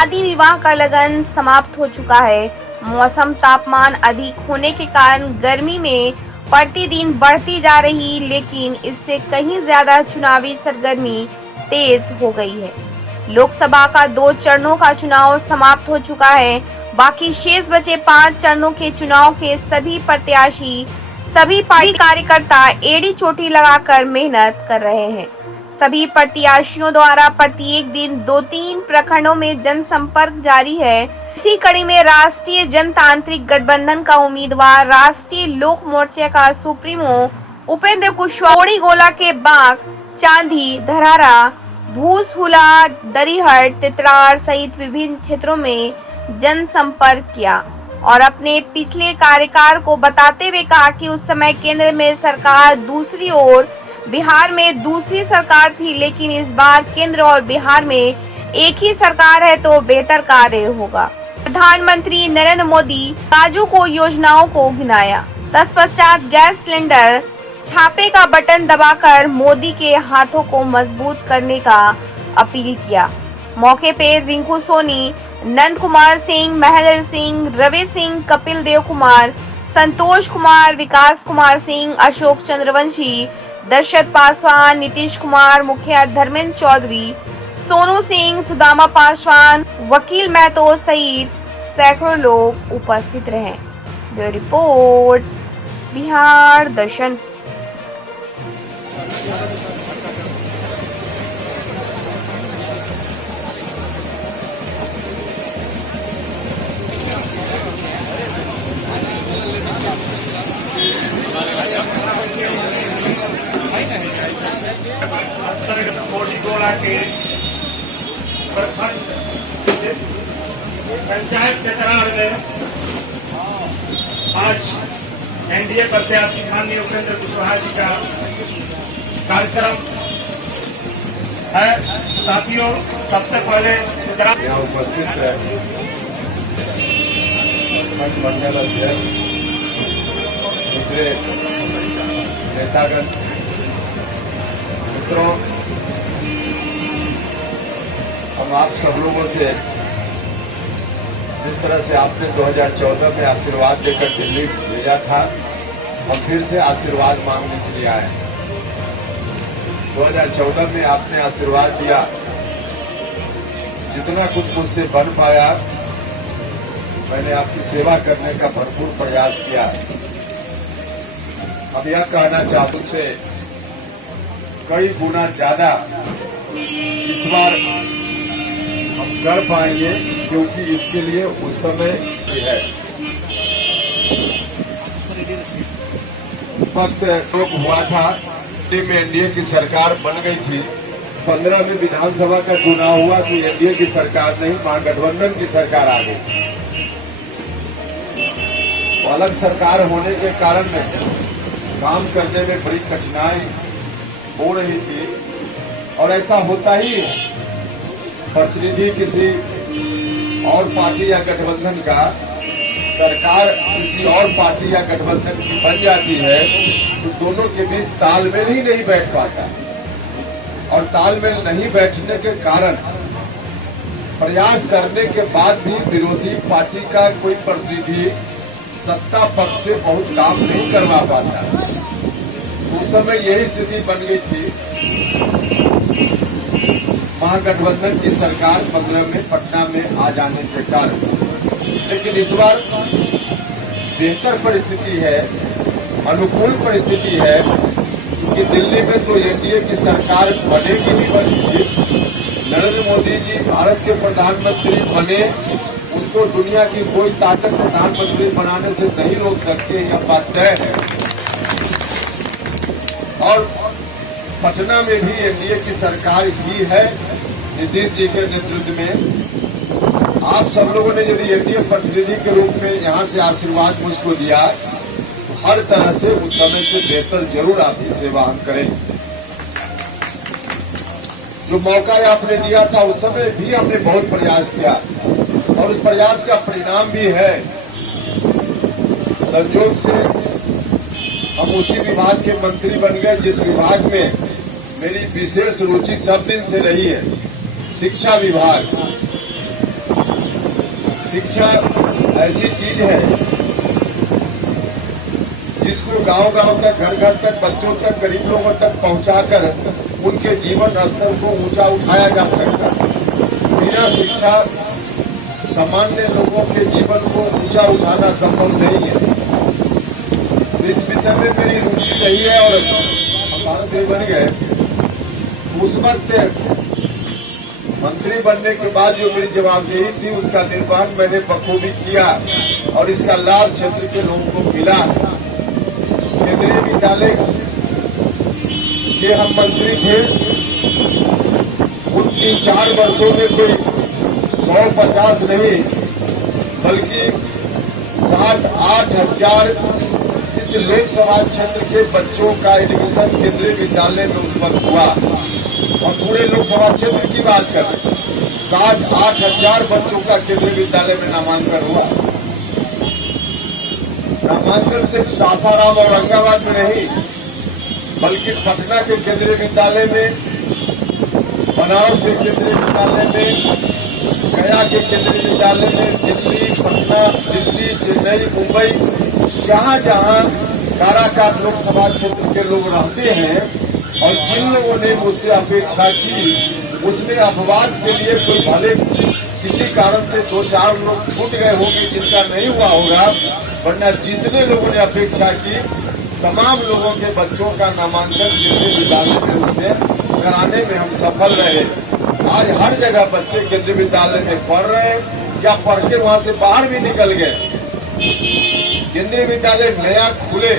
शादी विवाह का लगन समाप्त हो चुका है। मौसम तापमान अधिक होने के कारण गर्मी में प्रतिदिन बढ़ती जा रही, लेकिन इससे कहीं ज्यादा चुनावी सरगर्मी तेज हो गई है। लोकसभा का 2 चरणों का चुनाव समाप्त हो चुका है। बाकी शेष बचे 5 चरणों के चुनाव के सभी प्रत्याशी, सभी पार्टी कार्यकर्ता एड़ी चोटी लगाकर मेहनत कर रहे हैं। सभी प्रत्याशियों द्वारा प्रत्येक दिन 2-3 प्रखंडों में जनसंपर्क जारी है। इसी कड़ी में राष्ट्रीय जनतांत्रिक गठबंधन का उम्मीदवार राष्ट्रीय लोक मोर्चा का सुप्रीमो उपेंद्र कुशवाहा गोला के बाग, चांदी, धरारा, भूसहुला, दरिहट, तितरार सहित विभिन्न क्षेत्रों में जनसंपर्क किया और अपने पिछले कार्यकाल को बताते हुए कहा कि उस समय केंद्र में सरकार दूसरी ओर बिहार में दूसरी सरकार थी, लेकिन इस बार केंद्र और बिहार में एक ही सरकार है तो बेहतर कार्य होगा। प्रधानमंत्री नरेंद्र मोदी काजू को योजनाओं को गिनाया। तत्पश्चात गैस सिलेंडर छापे का बटन दबाकर मोदी के हाथों को मजबूत करने का अपील किया। मौके पे रिंकू सोनी, नंद कुमार सिंह, महेंद्र सिंह, रवि सिंह, कपिल देव कुमार, संतोष कुमार, विकास कुमार सिंह, अशोक चंद्रवंशी, दशरथ पासवान, नीतीश कुमार, मुखिया धर्मेंद्र चौधरी, सोनू सिंह, सुदामा पासवान, वकील महतो सहित सैकड़ों लोग उपस्थित रहे। ब्यूरो रिपोर्ट, बिहार दर्शन। के प्रखंड पंचायत तितरार में आज एनडीए प्रत्याशी माननीय उपेंद्र कुशवाहा जी का कार्यक्रम है। साथियों, सबसे पहले यहाँ उपस्थित है मंडल अध्यक्ष, दूसरे नेतागण, मित्रों, हम आप सब लोगों से जिस तरह से आपने 2014 में आशीर्वाद देकर दिल्ली भेजा था, हम फिर से आशीर्वाद मांगने के लिए आए। 2014 में आपने आशीर्वाद दिया, जितना कुछ मुझसे बन पाया मैंने आपकी सेवा करने का भरपूर प्रयास किया। अब यह कहना चाहता हूं से कई गुना ज्यादा इस बार हम कर पाएंगे, क्योंकि इसके लिए उस समय भी है। उस वक्त लोग हुआ था में एनडीए की सरकार बन गई थी। 15 में विधानसभा का चुनाव हुआ तो एनडीए की सरकार नहीं, महागठबंधन की सरकार आ गई। तो अलग सरकार होने के कारण काम करने में बड़ी कठिनाई हो रही थी, और ऐसा होता ही प्रतिनिधि किसी और पार्टी या गठबंधन का, सरकार किसी और पार्टी या गठबंधन की बन जाती है तो दोनों के बीच तालमेल ही नहीं बैठ पाता, और तालमेल नहीं बैठने के कारण प्रयास करने के बाद भी विरोधी पार्टी का कोई प्रतिनिधि सत्ता पक्ष से बहुत काम नहीं करवा पाता। उस समय यही स्थिति बन गई थी। महागठबंधन की सरकार 15 में पटना में आ जाने के कारण, लेकिन इस बार बेहतर परिस्थिति है, अनुकूल परिस्थिति है कि दिल्ली में तो एनडीए की सरकार बनेगी ही बनेगी। नरेंद्र मोदी जी भारत के प्रधानमंत्री बने, उनको दुनिया की कोई ताकत प्रधानमंत्री बनाने से नहीं रोक सकती, यह बात तय है। और पटना में भी एनडीए की सरकार ही है, नीतीश जी के नेतृत्व में। आप सब लोगों ने यदि एनडीए प्रतिनिधि के रूप में यहां से आशीर्वाद मुझको दिया, तो हर तरह से उस समय से बेहतर जरूर आपकी सेवा हम करेंगे। जो मौका आपने दिया था उस समय भी हमने बहुत प्रयास किया, और उस प्रयास का परिणाम भी है। संयोग से हम उसी विभाग के मंत्री बन गए जिस विभाग में मेरी विशेष रुचि सब दिन से रही है, शिक्षा विभाग। शिक्षा ऐसी चीज है जिसको गांव-गांव तक, घर-घर तक, बच्चों तक, गरीब लोगों तक पहुंचाकर उनके जीवन स्तर को ऊंचा उठाया जा सकता है। बिना शिक्षा सामान्य लोगों के जीवन को ऊंचा उठाना संभव नहीं है। तो इस विषय में मेरी रुचि रही है और हम भारत से बन गए। उस वक्त मंत्री बनने के बाद जो मेरी जवाबदेही थी उसका निर्वहन मैंने बखूबी किया और इसका लाभ क्षेत्र के लोगों को मिला। केंद्रीय विद्यालय के हम मंत्री थे। उन 3-4 वर्षों में कोई 150 नहीं बल्कि 7-8 हजार इस लोकसभा क्षेत्र के बच्चों का एडमिशन केंद्रीय विद्यालय में उस वक्त हुआ। और पूरे लोकसभा क्षेत्र की बात कर रहे हैं, 7-8 हजार बच्चों का केंद्रीय विद्यालय में नामांकन हुआ। नामांकन सिर्फ सासाराम और औरंगाबाद में नहीं बल्कि पटना के केंद्रीय विद्यालय में, बनारस के केंद्रीय विद्यालय में, गया के केंद्रीय विद्यालय में, दिल्ली, पटना, दिल्ली, चेन्नई, मुंबई, जहां जहां काराकाट लोकसभा क्षेत्र के लोग रहते हैं और जिन लोगों ने मुझसे अपेक्षा की उसमें अपवाद के लिए कोई भले किसी कारण से 2-4 लोग छूट गए होंगे जिनका नहीं हुआ होगा, वरना जितने लोगों ने अपेक्षा की तमाम लोगों के बच्चों का नामांकन केंद्रीय विद्यालय में उसमें कराने में हम सफल रहे। आज हर जगह बच्चे केंद्रीय विद्यालय में पढ़ रहे हैं या पढ़ के वहां से बाहर भी निकल गए। केंद्रीय विद्यालय नया खुले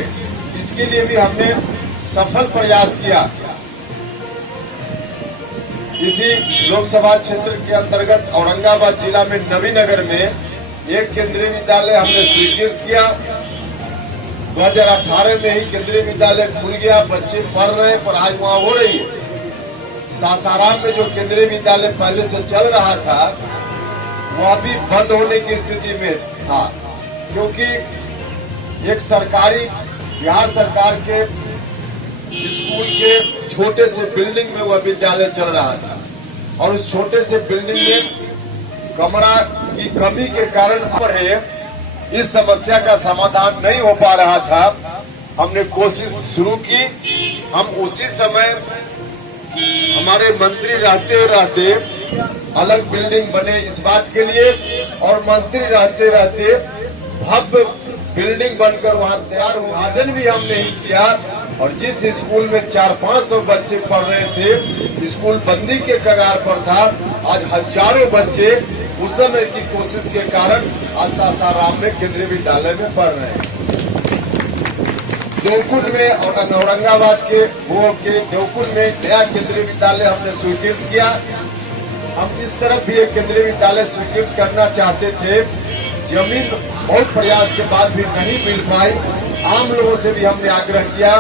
इसके लिए भी हमने सफल प्रयास किया। इसी लोकसभा क्षेत्र के अंतर्गत औरंगाबाद जिला में नवीनगर में एक केंद्रीय विद्यालय हमने स्वीकृत किया। 2018 में ही केंद्रीय विद्यालय खुल गया, बच्चे पढ़ रहे हैं, पढ़ाई वहां हो रही है। सासाराम में जो केंद्रीय विद्यालय पहले से चल रहा था वह भी बंद होने की स्थिति में था, क्योंकि एक सरकारी बिहार सरकार के स्कूल के छोटे से बिल्डिंग में वह विद्यालय चल रहा था और उस छोटे से बिल्डिंग में कमरा की कमी के कारण इस समस्या का समाधान नहीं हो पा रहा था। हमने कोशिश शुरू की। हम उसी समय हमारे मंत्री रहते रहते अलग बिल्डिंग बने इस बात के लिए और मंत्री रहते रहते भव्य बिल्डिंग बनकर वहां तैयार हुआ। उद्घाटन भी हमने ही किया और जिस स्कूल में 400-500 बच्चे पढ़ रहे थे, स्कूल बंदी के कगार पर था, आज हजारों बच्चे उस समय की कोशिश के कारण आज सासाराम में केंद्रीय विद्यालय में पढ़ रहे हैं। देवकुंड में और औरंगाबाद के देवकुंड में नया केंद्रीय विद्यालय हमने स्वीकृत किया। हम इस तरफ भी एक केंद्रीय विद्यालय स्वीकृत करना चाहते थे। जमीन बहुत प्रयास के बाद भी नहीं मिल पाई। आम लोगों से भी हमने आग्रह किया,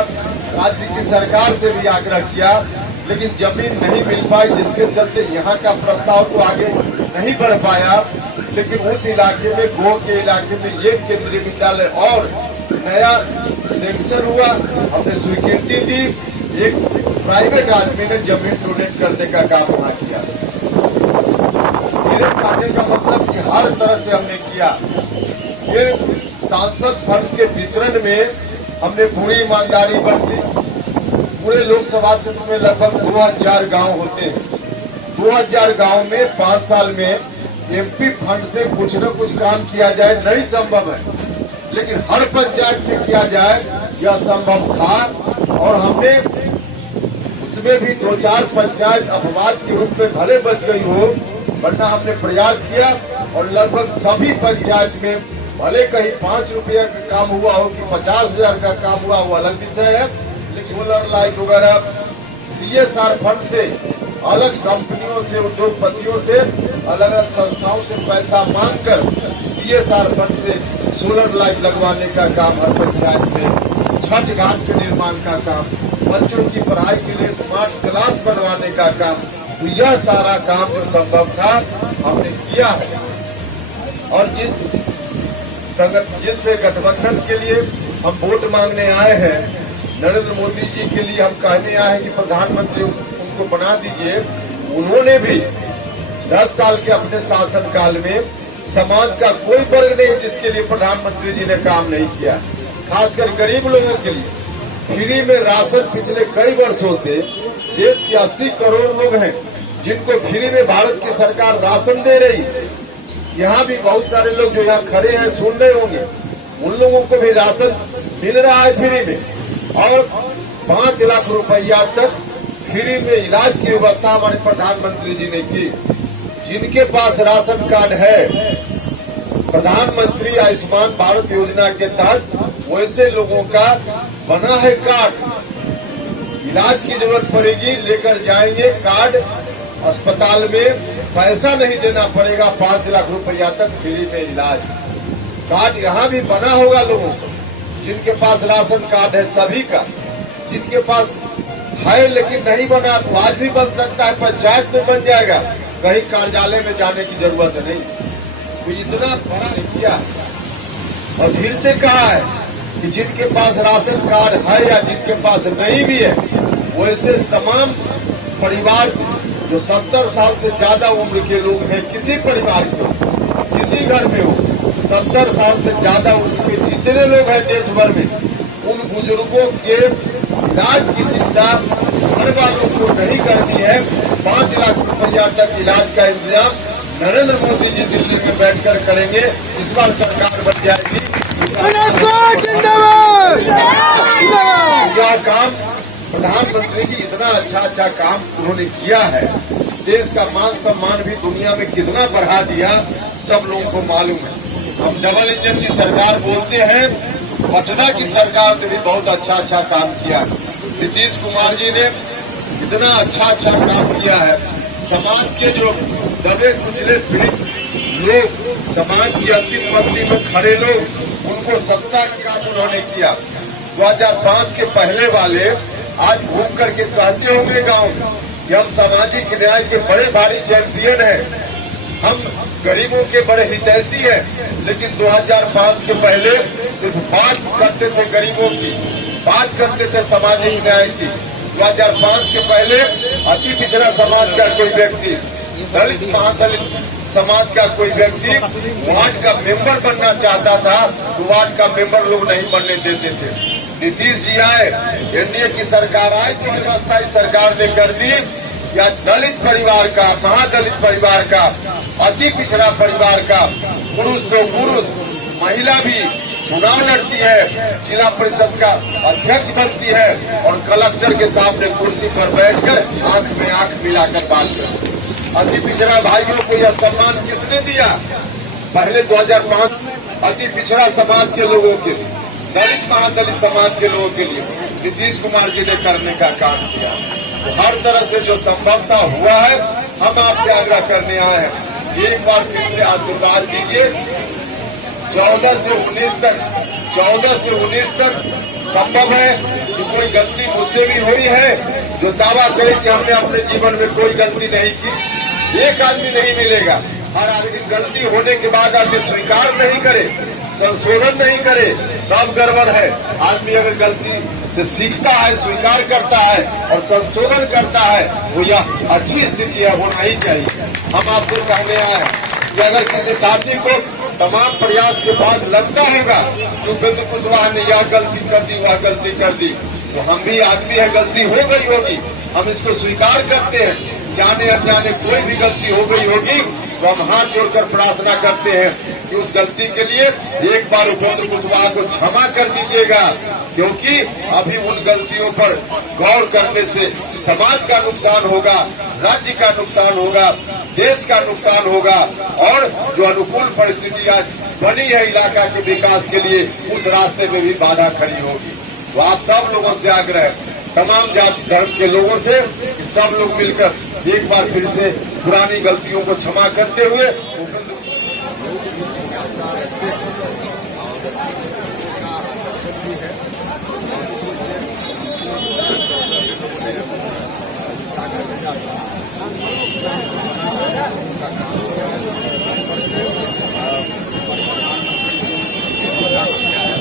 राज्य की सरकार से भी आग्रह किया, लेकिन जमीन नहीं मिल पाई, जिसके चलते यहाँ का प्रस्ताव तो आगे नहीं बढ़ पाया। लेकिन उस इलाके में, गोह के इलाके में एक केंद्रीय विद्यालय और नया सेंक्शन हुआ, हमने स्वीकृति दी। एक प्राइवेट आदमी ने जमीन डोनेट करने का काम वहाँ किया। मेरे कहने का मतलब कि हर तरह से हमने किया। फिर सांसद फंड के वितरण में हमने पूरी ईमानदारी बरती। पूरे लोकसभा क्षेत्र में लगभग 2000 गांव होते हैं। 2000 गांव में 5 साल में एमपी फंड से कुछ न कुछ काम किया जाए नहीं संभव है, लेकिन हर पंचायत में किया जाए यह संभव था। और हमने उसमें भी 2-4 पंचायत अपवाद के रूप में भले बच गई हो, वरना हमने प्रयास किया और लगभग सभी पंचायत में भले कहीं 5 रुपये का काम हुआ हो कि 50,000 का काम हुआ, वो अलग विषय है, लेकिन सोलर लाइट वगैरह CSR फंड से, अलग कंपनियों से, उद्योगपतियों से, अलग अलग संस्थाओं से पैसा मांगकर CSR फंड से सोलर लाइट लगवाने का काम हर पंचायत में, छठ घाट के निर्माण का काम, बच्चों की पढ़ाई के लिए स्मार्ट क्लास बनवाने का काम, तो यह सारा काम जो संभव था हमने किया है। और जिससे गठबंधन के लिए हम वोट मांगने आए हैं, नरेंद्र मोदी जी के लिए हम कहने आए हैं कि प्रधानमंत्री उनको बना दीजिए, उन्होंने भी 10 साल के अपने शासनकाल में समाज का कोई वर्ग नहीं जिसके लिए प्रधानमंत्री जी ने काम नहीं किया। खासकर गरीब लोगों के लिए फ्री में राशन पिछले कई वर्षों से देश के 80 करोड़ लोग हैं जिनको फ्री में भारत की सरकार राशन दे रही है। यहाँ भी बहुत सारे लोग जो यहाँ खड़े हैं सुन रहे होंगे, उन लोगों को भी राशन मिल रहा है फ्री में, और 5 लाख रुपया तक फ्री में इलाज की व्यवस्था हमारे प्रधानमंत्री जी ने की। जिनके पास राशन कार्ड है, प्रधानमंत्री आयुष्मान भारत योजना के तहत वैसे लोगों का बना है कार्ड। इलाज की जरूरत पड़ेगी लेकर जाएंगे कार्ड, अस्पताल में पैसा नहीं देना पड़ेगा, 5 लाख रुपया तक फ्री में इलाज। कार्ड यहाँ भी बना होगा लोगों को, जिनके पास राशन कार्ड है सभी का। जिनके पास है लेकिन नहीं बना तो आज भी बन सकता है, पंचायत में बन जाएगा, कहीं कार्यालय में जाने की जरूरत नहीं। तो इतना बड़ा किया और फिर से कहा है कि जिनके पास राशन कार्ड है या जिनके पास नहीं भी है, वैसे तमाम परिवार जो 70 साल से ज्यादा उम्र के लोग हैं, किसी परिवार को, किसी घर में हो, 70 साल से ज्यादा उम्र के जितने लोग हैं देश भर में, उन बुजुर्गों के इलाज की चिंता घर वालों को नहीं करनी है। 5 लाख रुपया तक इलाज का इंतजाम नरेंद्र मोदी जी दिल्ली में बैठकर करेंगे। इस बार सरकार बन जाएगी। यह काम प्रधानमंत्री जी इतना अच्छा काम उन्होंने किया है, देश का मान सम्मान भी दुनिया में कितना बढ़ा दिया सब लोगों को मालूम है। हम डबल इंजन की सरकार बोलते हैं, पटना की सरकार ने भी बहुत अच्छा काम किया। नीतीश कुमार जी ने इतना अच्छा काम किया है। समाज के जो दबे कुचले पीड़ित लोग, समाज की अंतिम पंक्ति में खड़े लोग, उनको सत्ता का काम उन्होंने किया। 2005 के पहले वाले आज घूम करके कहते होंगे गांव में कि हम सामाजिक न्याय के बड़े भारी चैंपियन हैं, हम गरीबों के बड़े हितैषी हैं, लेकिन 2005 के पहले सिर्फ बात करते थे गरीबों की, बात करते थे सामाजिक न्याय की। 2005 के पहले अति पिछड़ा समाज का कोई व्यक्ति, दलित महादलित समाज का कोई व्यक्ति वार्ड का मेंबर बनना चाहता था तो वार्ड का मेंबर लोग नहीं बनने देते थे। नीतीश जी आए, एनडीए की सरकार आई, व्यवस्था इस सरकार ने कर दी या दलित परिवार का, महादलित परिवार का, अति पिछड़ा परिवार का, पुरुष तो पुरुष, महिला भी चुनाव लड़ती है, जिला परिषद का अध्यक्ष बनती है और कलेक्टर के सामने कुर्सी पर बैठकर आंख में आंख मिलाकर बात करती है। अति पिछड़ा भाइयों को यह सम्मान किसने दिया? पहले 2005 अति पिछड़ा समाज के लोगों के लिए, दलित महादलित समाज के लोगों के लिए नीतीश कुमार जी ने करने का काम किया। तो हर तरह से जो संभवता हुआ है, हम आपसे आग्रह करने आए हैं, एक बार फिर से आशीर्वाद दीजिए। 14 से 19 तक संभव है कि कोई गलती मुझसे भी हुई है, जो दावा करे कि हमने अपने जीवन में कोई गलती नहीं की। एक आदमी नहीं मिलेगा, हर आदमी गलती होने के बाद आदमी स्वीकार नहीं करे, संशोधन नहीं करे, तब गड़बड़ है। आदमी अगर गलती से सीखता है, स्वीकार करता है और संशोधन करता है, तो यह अच्छी स्थिति है, होना ही चाहिए। हम आपसे कहने आए हैं कि अगर किसी साथी को तमाम प्रयास के बाद लगता होगा कि उपेंद्र कुशवाहा ने यह गलती कर दी, वह गलती कर दी, तो हम भी आदमी है, गलती हो गई होगी, हम इसको स्वीकार करते हैं। जाने अनजाने कोई भी गलती हो गई होगी तो हम हाथ जोड़कर प्रार्थना करते हैं कि उस गलती के लिए एक बार उपेंद्र कुशवाहा को क्षमा कर दीजिएगा, क्योंकि अभी उन गलतियों पर गौर करने से समाज का नुकसान होगा, राज्य का नुकसान होगा, देश का नुकसान होगा और जो अनुकूल परिस्थिति आज बनी है इलाका के विकास के लिए, उस रास्ते में भी बाधा खड़ी होगी। तो आप सब लोगों से आग्रह है, तमाम जाति धर्म के लोगों से, कि सब लोग मिलकर एक बार फिर से पुरानी गलतियों को क्षमा करते हुए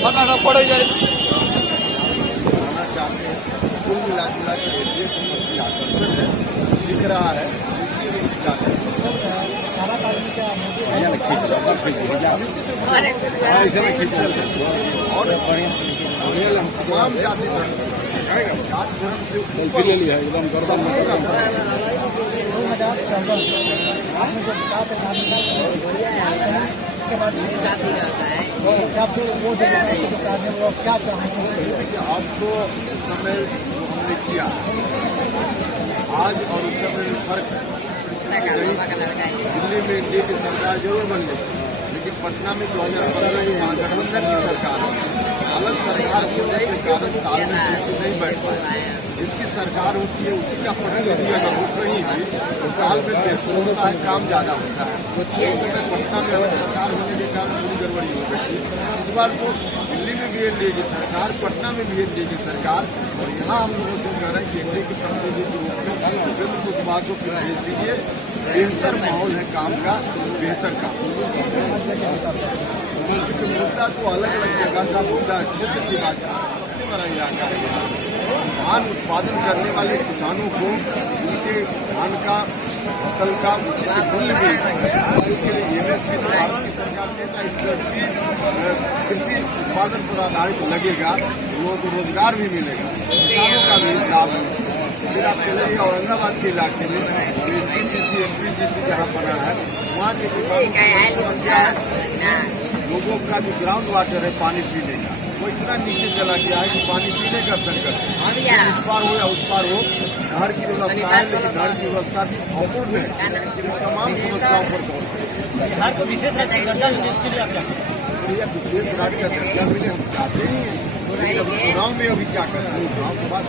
बताना पड़ जाए। कुल मिला के एनडीए को आकर्षण है दिख रहा है, इसलिए ऐसे में खींच और तमाम जाति धर्म जाति धर्म से ऊपर ले लिया एकदम क्या चाहेंगे? अब तो समय जो हमने किया आज और उस समय में फर्क है। दिल्ली में एनडीए की सरकार जरूर बन गई, लेकिन पटना में 2015 में महागठबंधन की सरकार है। अलग सरकार होने के कारण तालमेल ठीक से नहीं बैठ पाए। जिसकी सरकार होती है उसी का प्रतिनिधि अगर हो रही थी तो तालमेल बेहतर होता है, काम ज्यादा होता है। उस समय पटना में अलग सरकार होने के कारण पूरी गड़बड़ी हो गई थी। इस बार तो दिल्ली में भी एनडीए की सरकार, पटना में भी एनडीए की सरकार, और यहाँ हम लोगों से कह रहे हैं कि एनडीए के प्रतिनिधि के रूप में उपेंद्र कुशवाहा को फिर भेज दीजिए। बेहतर माहौल है काम का, बेहतर काम। मुद्दा तो अलग अलग जगह का मुद्दा, क्षेत्र की बात सबसे बड़ा इलाका है। धान उत्पादन करने वाले किसानों को उनके धान का फसल का उचित मूल्य मिल इसके लिए एमएसपी तो भारत की सरकार देगा। इंडस्ट्री कृषि उत्पादन पर आधारित लगेगा, लोगों को रोजगार भी मिलेगा, किसानों का भी लाभ है। फिर आप चलेंगे औरंगाबाद के इलाके में एनपीजीसी जहाँ बना है, वहाँ के किसानों लोगों का जो ग्राउंड वाटर है पानी पीने का, वो इतना नीचे चला गया है कि पानी पीने का संकट है। इस पार हो या उस पार हो, घर की व्यवस्था है, लेकिन घर की व्यवस्था भी अपूर्ण है। तमाम समस्याओं पर गौर करें। बिहार को विशेष राज्य का दर्जा मिले, इसके लिए आप क्या करें? विशेष राज्य का दर्जा मिले हम चाहते ही हैं, लेकिन अभी चुनाव में अभी क्या करें, चुनाव के बाद